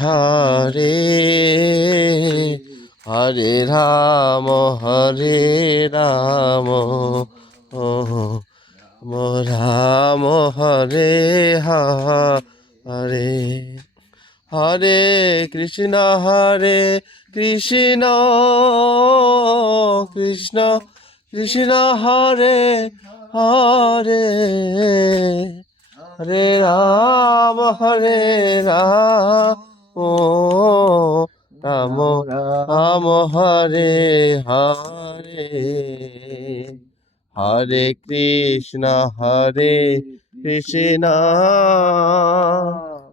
হরে হরে রাম রাম রাম হরে হরে হরে কৃষ্ণ কৃষ্ণ কৃষ্ণ কৃষ্ণ হরে হরে হরে রাম রাম রাম হরে হরে হরে কৃষ্ণ কৃষ্ণ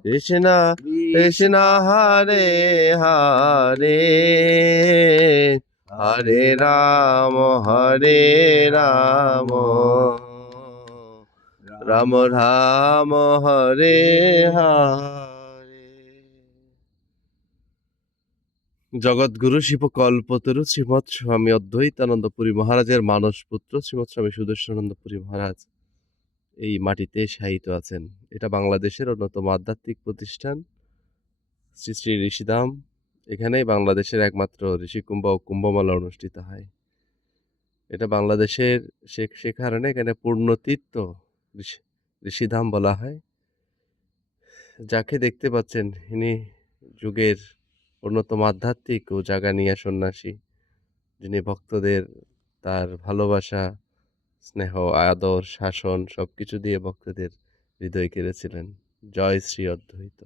কৃষ্ণ কৃষ্ণ হরে হরে হরে রাম রাম রাম রাম হরে হরে। জগৎগুরু শিবকল্পতরু শ্রীমৎ স্বামী অদ্বৈতানন্দ পুরী মহারাজের মানস পুত্র শ্রীমৎ স্বামী সুদর্শনানন্দ পুরী মহারাজ এই মাটিতে শায়িত আছেন। এটা বাংলাদেশের অন্যতম আধ্যাত্মিক প্রতিষ্ঠান শ্রী শ্রী ঋষিধাম। এখানেই বাংলাদেশের একমাত্র ঋষিকুম্ভ ও কুম্ভমেলা অনুষ্ঠিত হয়। এটা বাংলাদেশের সে কারণে এখানে পূর্ণতীর্থ ঋষিধাম বলা হয়। যাকে দেখতে পাচ্ছেন ইনি যুগের অন্যতম আধ্যাত্মিক ও জাগানিয়া সন্ন্যাসী, যিনি ভক্তদের তার ভালোবাসা, স্নেহ, আদর, শাসন সবকিছু দিয়ে ভক্তদের হৃদয় কেড়েছিলেন। জয় শ্রী অদ্বৈত।